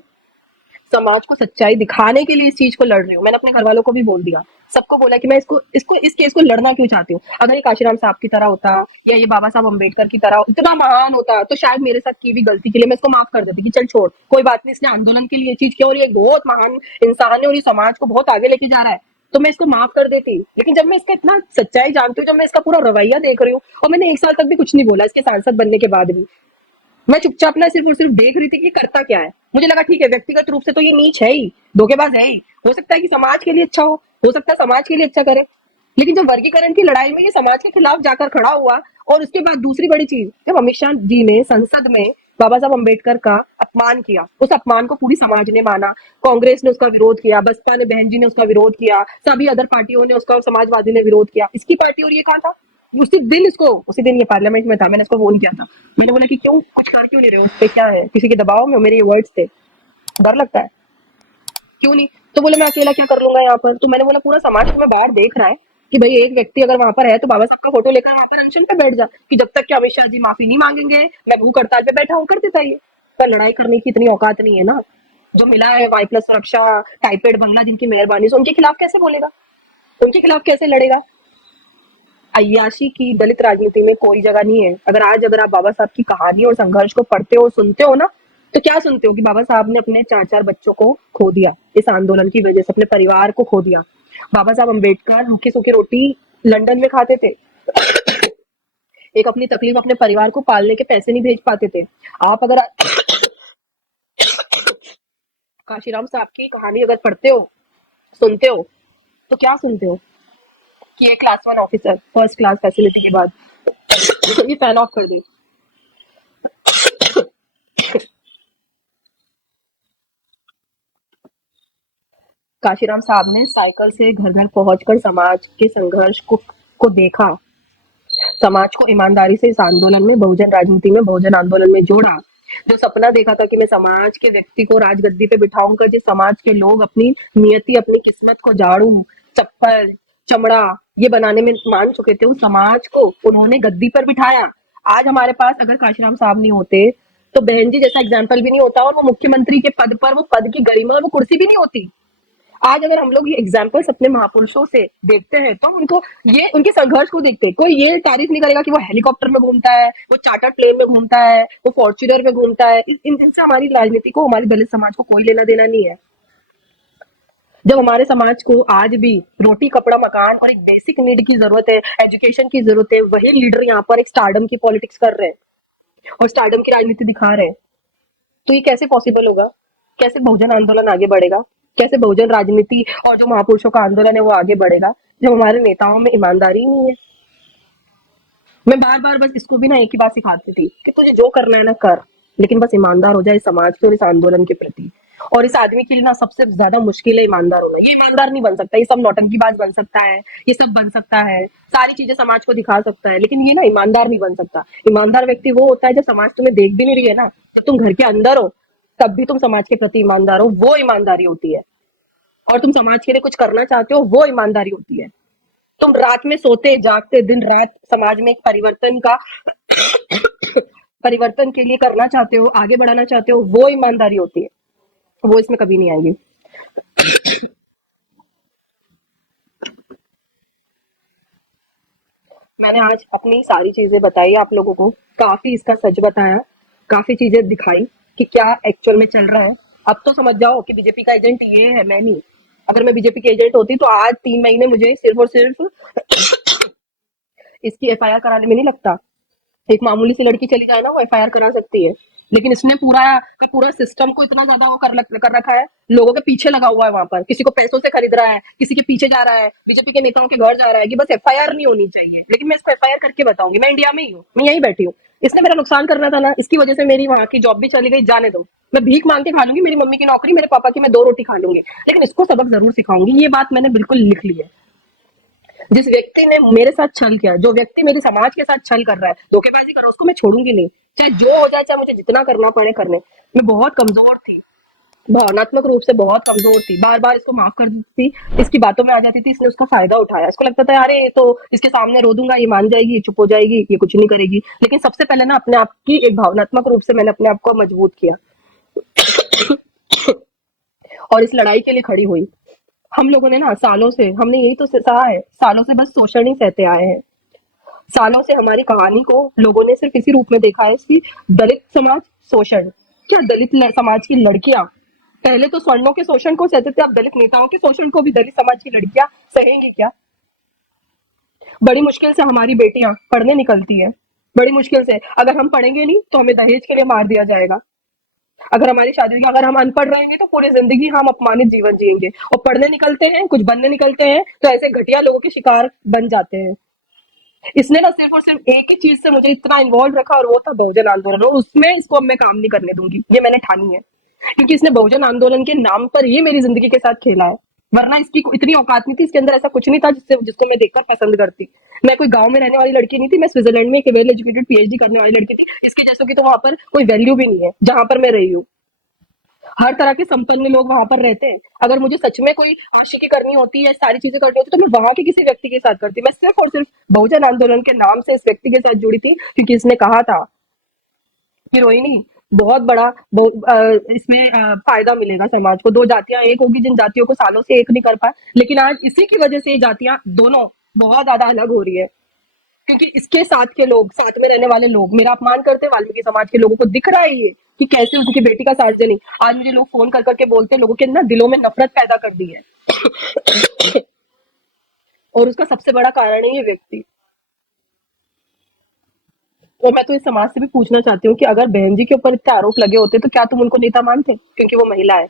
समाज को सच्चाई दिखाने के लिए इस चीज को लड़ रही हूँ। मैंने अपने घर वालों को भी बोल दिया, सबको बोला कि मैं इसको इसको इस केस को लड़ना क्यों चाहती हूँ। अगर ये काशीराम साहब की तरह होता या ये बाबा साहब अम्बेडकर की तरह इतना महान होता तो शायद मेरे साथ की भी गलती के लिए मैं इसको माफ कर देती कि चल छोड़, कोई बात नहीं, इसने आंदोलन के लिए चीज किया और ये बहुत महान इंसान है और ये समाज को बहुत आगे लेके जा रहा है, तो मैं इसको माफ कर देती। लेकिन जब मैं इसका इतना सच्चाई जानती हूँ, जब मैं इसका पूरा रवैया देख रही हूँ, और मैंने 1 साल तक भी कुछ नहीं बोला इसके सांसद बनने के बाद भी, मैं चुपचाप ना सिर्फ और सिर्फ देख रही थी कि करता क्या है। मुझे लगा ठीक है, व्यक्तिगत रूप से तो ये नीच है ही, धोखेबाज है ही, हो सकता है कि समाज के लिए अच्छा हो सकता है समाज के लिए अच्छा करे, लेकिन जब वर्गीकरण की लड़ाई में ये समाज के खिलाफ जाकर खड़ा हुआ, और उसके बाद दूसरी बड़ी चीज, जब अमित शाह जी ने संसद में बाबा साहब अम्बेडकर का अपमान किया, उस अपमान को पूरी समाज ने माना, कांग्रेस ने उसका विरोध किया, बसपा ने, बहन जी ने उसका विरोध किया, सभी अदर पार्टियों ने उसका, समाजवादी ने विरोध किया। इसकी पार्टी और ये कहा था, उसी दिन ये पार्लियामेंट में था, मैंने इसको फोन किया था, मैंने बोला कि क्यों कुछ कर क्यों नहीं रहे हो, उस पे क्या है, किसी के दबाव में हो? मेरे ये वर्ड्स थे, डर लगता है, क्यों नहीं? तो बोले मैं अकेला क्या कर लूंगा यहाँ पर। तो मैंने बोला पूरा समाज तुम्हें बाहर देख रहा है कि भाई एक व्यक्ति अगर वहां पर है तो बाबा साहब का फोटो लेकर वहां पर अनशन पे बैठ जा, कि जब तक कि अमित शाह जी माफी नहीं मांगेंगे मैं भूख हड़ताल पे बैठा हूँ, कर देता है ये। पर लड़ाई करने की इतनी औकात नहीं है ना। जो मिला है वाई प्लस सुरक्षा, टाइपेड बंगला, जिनकी मेहरबानी से, उनके खिलाफ कैसे बोलेगा, उनके खिलाफ कैसे लड़ेगा? अय्याशी की दलित राजनीति में कोई जगह नहीं है। अगर आप बाबा साहब की कहानी और संघर्ष को पढ़ते हो, सुनते हो ना, तो क्या सुनते हो कि बाबा साहब ने अपने 4-4 बच्चों को खो दिया इस आंदोलन की वजह से, अपने परिवार को खो दिया। बाबा साहब अम्बेडकर रूखी सूखी रोटी लंदन में खाते थे, एक अपनी तकलीफ अपने परिवार को पालने के पैसे नहीं भेज पाते थे। आप अगर काशीराम साहब की कहानी अगर पढ़ते हो, सुनते हो, तो क्या सुनते हो कि एक class 1 officer first class facility के बाद ये फैन ऑफ कर दी। काशीराम साहब ने साइकिल से घर घर पहुंचकर समाज के संघर्ष को देखा, समाज को ईमानदारी से इस आंदोलन में, बहुजन राजनीति में, बहुजन आंदोलन में जोड़ा। जो सपना देखा था कि मैं समाज के व्यक्ति को राजगद्दी पे बिठाऊंगा, जिस समाज के लोग अपनी नियति, अपनी किस्मत को झाड़ू, चप्पल, चमड़ा ये बनाने में मान चुके थे, उस समाज को उन्होंने गद्दी पर बिठाया। आज हमारे पास अगर काशीराम साहब नहीं होते तो बहन जी जैसा एग्जाम्पल भी नहीं होता, और वो मुख्यमंत्री के पद पर, वो पद की गरिमा और वो कुर्सी भी नहीं होती। आज अगर हम लोग ये एग्जाम्पल्स अपने महापुरुषों से देखते हैं तो उनको, ये उनके संघर्ष को देखते हैं, कोई ये तारीफ नहीं करेगा कि वो हेलीकॉप्टर में घूमता है, वो चार्टर्ड प्लेन में घूमता है, वो फॉर्च्यूनर में घूमता है। इनसे हमारी राजनीति को, हमारे दलित समाज को कोई लेना देना नहीं है। जब हमारे समाज को आज भी रोटी, कपड़ा, मकान और एक बेसिक नीड की जरूरत है, एजुकेशन की जरूरत है, वही लीडर यहाँ पर एक स्टारडम की पॉलिटिक्स कर रहे हैं और स्टारडम की राजनीति दिखा रहे हैं, तो ये कैसे पॉसिबल होगा? कैसे बहुजन आंदोलन आगे बढ़ेगा? कैसे बहुजन राजनीति और जो महापुरुषों का आंदोलन है वो आगे बढ़ेगा, जब हमारे नेताओं में ईमानदारी ही नहीं है? मैं बार बार बस इसको भी ना एक ही बात सिखाती थी कि तुझे जो करना है ना कर, लेकिन बस ईमानदार हो जाए इस समाज के और इस आंदोलन के प्रति। और इस आदमी के लिए ना सबसे ज्यादा मुश्किल है ईमानदार होना। ये ईमानदार नहीं बन सकता, ये सब नौटंकीबाज बन सकता है, ये सब बन सकता है, सारी चीजें समाज को दिखा सकता है, लेकिन ये ना ईमानदार नहीं बन सकता। ईमानदार व्यक्ति वो होता है जब समाज तुम्हें देख भी नहीं रही है ना, जब तुम घर के अंदर हो तब भी तुम समाज के प्रति ईमानदार हो, वो ईमानदारी होती है। और तुम समाज के लिए कुछ करना चाहते हो, वो ईमानदारी होती है। तुम रात में सोते जागते दिन रात समाज में एक परिवर्तन के लिए करना चाहते हो, आगे बढ़ाना चाहते हो, वो ईमानदारी होती है। वो इसमें कभी नहीं आएगी। मैंने आज अपनी सारी चीजें बताई आप लोगों को, काफी इसका सच बताया, काफी चीजें दिखाई कि क्या एक्चुअल में चल रहा है। अब तो समझ जाओ कि बीजेपी का एजेंट ये है, मैं नहीं। अगर मैं बीजेपी के एजेंट होती तो आज 3 महीने मुझे सिर्फ और सिर्फ इसकी एफआईआर कराने में नहीं लगता। एक मामूली सी लड़की चली जाए ना, वो एफआईआर करा सकती है, लेकिन इसने पूरा का पूरा सिस्टम को इतना ज्यादा वो कर रखा है, लोगों के पीछे लगा हुआ है वहां पर, किसी को पैसों से खरीद रहा है, किसी के पीछे जा रहा है, बीजेपी के नेताओं के घर जा रहा है कि बस एफआईआर नहीं होनी चाहिए। लेकिन मैं इसको एफआईआर करके बताऊंगी, मैं इंडिया में ही हूँ, मैं यहीं बैठी हूँ। इसने मेरा नुकसान करना था ना, इसकी वजह से मेरी वहां की जॉब भी चली गई, जाने दो। मैं भीख मांग के खा लूंगी, मेरी मम्मी की नौकरी, मेरे पापा की मैं 2 रोटी खा लूंगी, लेकिन इसको सबक जरूर सिखाऊंगी। ये बात मैंने बिल्कुल लिख ली है। जिस व्यक्ति ने मेरे साथ छल किया, जो व्यक्ति मेरे समाज के साथ छल कर रहा है, धोखेबाजी कर रहा है, उसको मैं छोड़ूंगी नहीं, चाहे जो हो जाए, चाहे मुझे जितना करना पड़े करने। मैं बहुत कमजोर थी, भावनात्मक रूप से बहुत कमजोर थी, बार बार इसको माफ कर देती थी, इसकी बातों में आ जाती थी, इसने उसका फायदा उठाया। इसको लगता था अरे ये तो इसके सामने रो दूंगा, ये मान जाएगी, ये चुप हो जाएगी, ये कुछ नहीं करेगी। लेकिन सबसे पहले ना अपने आप की एक भावनात्मक रूप से मैंने अपने आप को मजबूत किया और इस लड़ाई के लिए खड़ी हुई। हम लोगों ने ना सालों से, हमने यही तो सहा है, सालों से बस शोषण नहीं सहते आए हैं। सालों से हमारी कहानी को लोगों ने सिर्फ इसी रूप में देखा है कि दलित समाज शोषण, क्या दलित समाज की लड़कियां पहले तो स्वर्णों के शोषण को सहते थे, अब दलित नेताओं के शोषण को भी दलित समाज की लड़कियां सहेंगी क्या? बड़ी मुश्किल से हमारी बेटियां पढ़ने निकलती है, बड़ी मुश्किल से। अगर हम पढ़ेंगे नहीं तो हमें दहेज के लिए मार दिया जाएगा। अगर हमारी शादी होगी, अगर हम अनपढ़ रहेंगे तो पूरी जिंदगी हम अपमानित जीवन जिएंगे, और पढ़ने निकलते हैं, कुछ बनने निकलते हैं तो ऐसे घटिया लोगों के शिकार बन जाते हैं। इसने ना सिर्फ और सिर्फ एक ही चीज से मुझे इतना इन्वॉल्व रखा और वो था बहुजन आंदोलन, और उसमें इसको अब मैं काम नहीं करने दूंगी, ये मैंने ठानी है। क्योंकि इसने बहुजन आंदोलन के नाम पर ही मेरी जिंदगी के साथ खेला है, वरना इसकी इतनी औकात नहीं थी, इसके अंदर ऐसा कुछ नहीं था जिससे जिसको मैं देखकर पसंद करती। मैं कोई गांव में रहने वाली लड़की नहीं थी, मैं स्विट्जरलैंड में एक वेल एजुकेटेड पीएचडी करने वाली लड़की थी। इसके जैसों की तो वहां पर कोई वैल्यू भी नहीं है जहां पर मैं रही हूँ। हर तरह के संपन्न लोग वहां पर रहते हैं। अगर मुझे सच में कोई आशिकी करनी होती है, सारी चीजें करनी होती, तो मैं वहां के किसी व्यक्ति के साथ करती। मैं सिर्फ और सिर्फ बहुजन आंदोलन के नाम से इस व्यक्ति के साथ जुड़ी थी, क्योंकि इसने कहा था कि रोहिणी, बहुत बड़ा इसमें फायदा मिलेगा समाज को। दो जातियां एक होगी जिन जातियों को सालों से एक नहीं कर पाए, लेकिन आज इसी की वजह से ये जातियां दोनों बहुत ज्यादा अलग हो रही है। क्योंकि इसके साथ के लोग, साथ में रहने वाले लोग मेरा अपमान करते हैं। वाल्मीकि समाज के लोगों को दिख रहा है ये कि कैसे उनकी बेटी का सार्वजनिक, आज मुझे लोग फोन कर करके बोलते हैं, लोगों के ना दिलों में नफरत पैदा कर दी है। और उसका सबसे बड़ा कारण है ये व्यक्ति। और मैं तो इस समाज से भी पूछना चाहती हूँ कि अगर बहन जी के ऊपर इतने आरोप लगे होते तो क्या तुम उनको नेता मानते? क्योंकि वो महिला है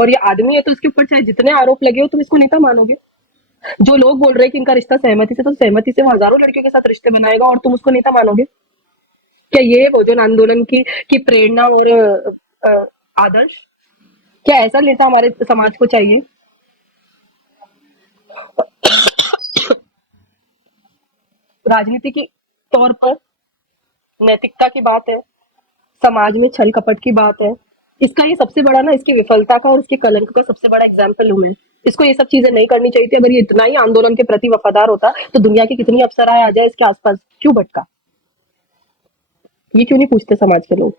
और ये आदमी है, तो इसके ऊपर चाहे जितने आरोप लगे हो तुम इसको नेता मानोगे? जो लोग बोल रहे हैं कि इनका रिश्ता सहमति से, तो सहमति से वो हजारों लड़कियों के साथ रिश्ते बनाएगा और तुम उसको नेता मानोगे? क्या ये बहुजन आंदोलन की प्रेरणा और आदर्श? क्या ऐसा नेता हमारे समाज को चाहिए? राजनीति के तौर पर नैतिकता की बात है, समाज में छल कपट की बात है। इसका ये सबसे बड़ा ना, इसकी विफलता का और इसके कलंक का सबसे बड़ा एग्जाम्पल हूं मैं। इसको ये सब चीजें नहीं करनी चाहिए थी। अगर ये इतना ही आंदोलन के प्रति वफादार होता तो दुनिया की कितनी अप्सराएं आ जाए इसके आसपास, क्यों भटका? ये क्यों नहीं पूछते समाज के लोग?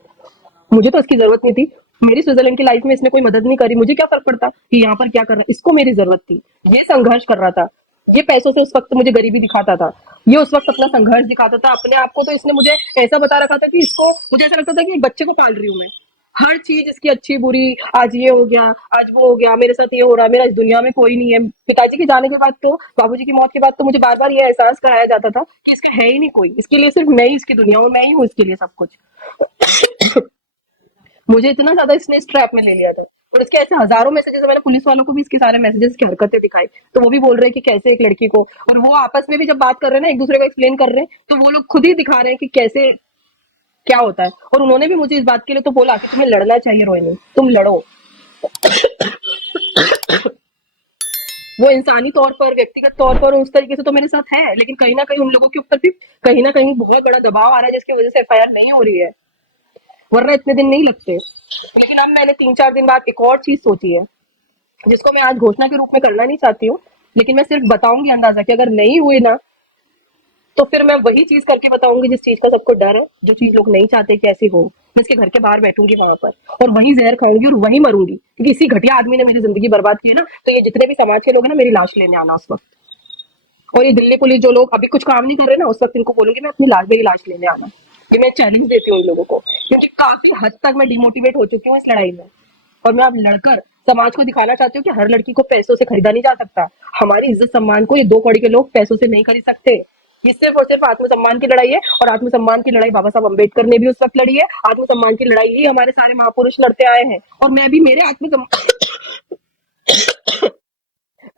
मुझे तो इसकी जरूरत नहीं थी। मेरी स्विट्जरलैंड की लाइफ में इसने कोई मदद नहीं करी, मुझे क्या फर्क पड़ता कि यहाँ पर क्या कर रहा है। इसको मेरी जरूरत थी, ये संघर्ष कर रहा था, ये पैसों से उस वक्त मुझे गरीबी दिखाता था, ये उस वक्त अपना संघर्ष दिखाता था अपने आप को। तो इसने मुझे ऐसा बता रखा था कि इसको, मुझे ऐसा लगता था कि एक बच्चे को पाल रही हूँ मैं। हर चीज इसकी अच्छी बुरी, आज ये हो गया, आज वो हो गया, मेरे साथ ये हो रहा है, मेरा इस दुनिया में कोई नहीं है। पिताजी के जाने के बाद तो, बाबूजी की मौत के बाद तो मुझे बार बार ये एहसास कराया जाता था कि इसका है ही नहीं कोई, इसके लिए सिर्फ मैं ही इसकी दुनिया हूँ, मैं ही हूँ इसके लिए सब कुछ। मुझे इतना ज्यादा इसने इस ट्रैप में ले लिया था। और इसके ऐसे हजारों मैसेजेस, मैंने पुलिस वालों को भी इसके सारे मैसेजेस की हरकतें दिखाई, तो वो भी बोल रहे हैं कि कैसे एक लड़की को, और वो आपस में भी जब बात कर रहे हैं ना, एक दूसरे को एक्सप्लेन कर रहे हैं, तो वो लोग खुद ही दिखा रहे हैं कि कैसे क्या होता है। और उन्होंने भी मुझे इस बात के लिए तो बोला कि तुम्हें लड़ना चाहिए रोहिणी, तुम लड़ो। वो इंसानी तौर पर, व्यक्तिगत तौर पर उस तरीके से तो मेरे साथ है, लेकिन कहीं ना कहीं उन लोगों के ऊपर भी कहीं ना कहीं बहुत बड़ा दबाव आ रहा है, जिसकी वजह से एफआईआर नहीं हो रही है, वरना इतने दिन नहीं लगते। लेकिन अब मैंने 3-4 दिन बाद एक और चीज सोची है, जिसको मैं आज घोषणा के रूप में करना नहीं चाहती हूँ, लेकिन मैं सिर्फ बताऊंगी अंदाजा कि अगर नहीं हुई ना, तो फिर मैं वही चीज करके बताऊंगी जिस चीज का सबको डर है, जो चीज लोग नहीं चाहते कि ऐसी हो। मैं इसके घर के बाहर बैठूंगी वहां पर और वही जहर खाऊंगी और वही मरूंगी, क्योंकि इसी घटिया आदमी ने मेरी जिंदगी बर्बाद की है ना। तो ये जितने भी समाज के लोग हैं ना, मेरी लाश लेने आना उस वक्त। और ये दिल्ली पुलिस जो लोग अभी कुछ काम नहीं कर रहे ना, उस वक्त इनको बोलूंगी मैं अपनी लाश, मेरी लाश लेने आना। ये मैं चैलेंज देती हूँ इन लोगों को, क्योंकि काफी हद तक मैं डिमोटिवेट हो चुकी हूँ इस लड़ाई में। और मैं अब लड़कर समाज को दिखाना चाहती हूँ कि हर लड़की को पैसों से खरीदा नहीं जा सकता। हमारी इज्जत सम्मान को ये दो कौड़ी के लोग पैसों से नहीं खरीद सकते। ये सिर्फ और सिर्फ आत्मसम्मान की लड़ाई है, और आत्मसम्मान की लड़ाई बाबा साहब अम्बेडकर ने भी उस वक्त लड़ी है। आत्मसम्मान की लड़ाई ही हमारे सारे महापुरुष लड़ते आए हैं, और मैं भी मैं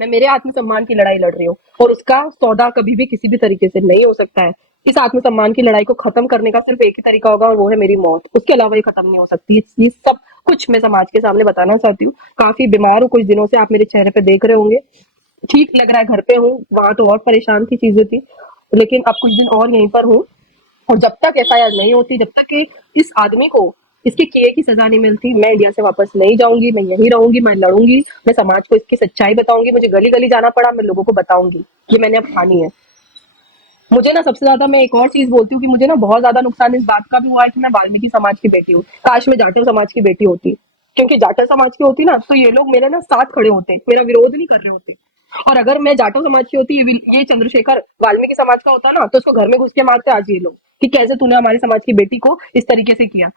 मेरे आत्मसम्मान की लड़ाई लड़ रही हूँ, और उसका सौदा कभी भी किसी भी तरीके से नहीं हो सकता है। इस आत्मसम्मान की लड़ाई को खत्म करने का सिर्फ एक ही तरीका होगा, और वो है मेरी मौत। उसके अलावा ये खत्म नहीं हो सकती। ये सब कुछ मैं समाज के सामने बताना चाहती हूँ। काफी बीमार हूँ कुछ दिनों से, आप मेरे चेहरे पे देख रहे होंगे। ठीक लग रहा है, घर पे हूँ, वहां तो और परेशान की चीजें थी, लेकिन अब कुछ दिन और यहीं पर हूँ। और जब तक एफआईआर नहीं होती, जब तक कि इस आदमी को इसके किए की सजा नहीं मिलती, मैं इंडिया से वापस नहीं जाऊंगी। मैं यहीं रहूंगी, मैं लड़ूंगी, मैं समाज को इसकी सच्चाई बताऊंगी। मुझे गली गली जाना पड़ा, मैं लोगों को बताऊंगी। ये मैंने अब ठानी है। मुझे ना सबसे ज्यादा, मैं एक और चीज बोलती हूँ कि मुझे ना बहुत ज्यादा नुकसान इस बात का भी हुआ है कि मैं वाल्मीकि समाज की बेटी हूँ। काश मैं जाटव समाज की बेटी होती, क्योंकि जाटव समाज की होती ना, तो ये लोग मेरे ना साथ खड़े होते, मेरा विरोध नहीं कर रहे होते। और अगर मैं जाटव समाज की होती, ये चंद्रशेखर वाल्मीकि समाज का होता ना, तो उसको घर में घुस के मारते आज ये लोग कि कैसे तूने हमारे समाज की बेटी को इस तरीके से किया।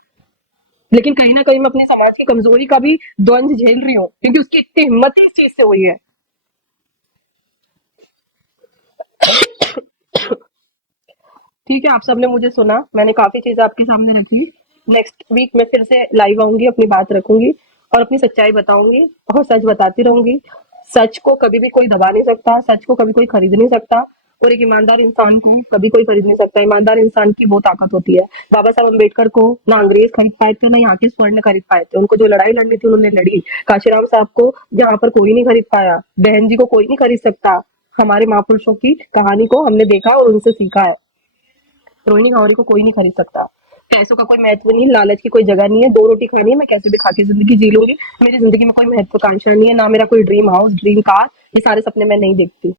लेकिन कहीं ना कहीं मैं अपने समाज की कमजोरी का भी द्वंद झेल रही हूँ, क्योंकि उसकी इतनी हिम्मत ही इस चीज से हुई है। ठीक है, आप सबने मुझे सुना, मैंने काफी चीजें आपके सामने रखी। नेक्स्ट वीक मैं फिर से लाइव आऊंगी, अपनी बात रखूंगी और अपनी सच्चाई बताऊंगी, और सच बताती रहूंगी। सच को कभी भी कोई दबा नहीं सकता, सच को कभी कोई खरीद नहीं सकता। और एक ईमानदार इंसान को कभी कोई खरीद नहीं सकता। ईमानदार इंसान की वो ताकत होती है। बाबा साहब अम्बेडकर को ना अंग्रेज खरीद पाए थे, ना यहाँ के स्वर्ण खरीद पाए थे। उनको जो लड़ाई लड़नी थी उन्होंने लड़ी। काशीराम साहब को यहाँ पर कोई नहीं खरीद पाया। बहन जी को कोई नहीं खरीद सकता। हमारे महापुरुषों की कहानी को हमने देखा और उनसे सीखा है। रोहिणी खौरी को कोई नहीं खरीद सकता। पैसों का कोई महत्व नहीं, लालच की कोई जगह नहीं है। दो रोटी खानी है, मैं कैसे भी खा के जिंदगी जी लूंगी। मेरी जिंदगी में कोई महत्वाकांक्षा नहीं है, ना मेरा कोई ड्रीम हाउस, ड्रीम कार। ये सारे सपने मैं नहीं देखती।